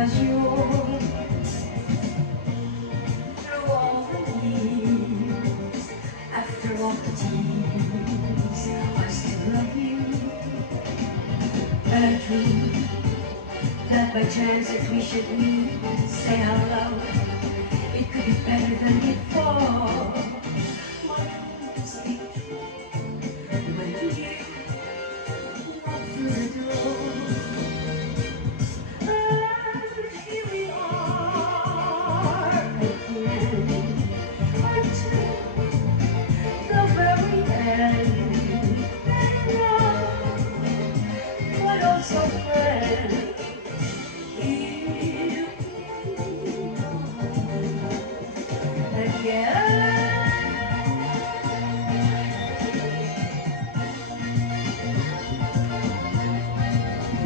was yours through all the years. After all the tears, I still love you. And I dream that by chance if we should meet, say hello, it could be better than before. My dreams be true when you walk through the door. And here we are again, until the very end. And love, but also friend. Yeah.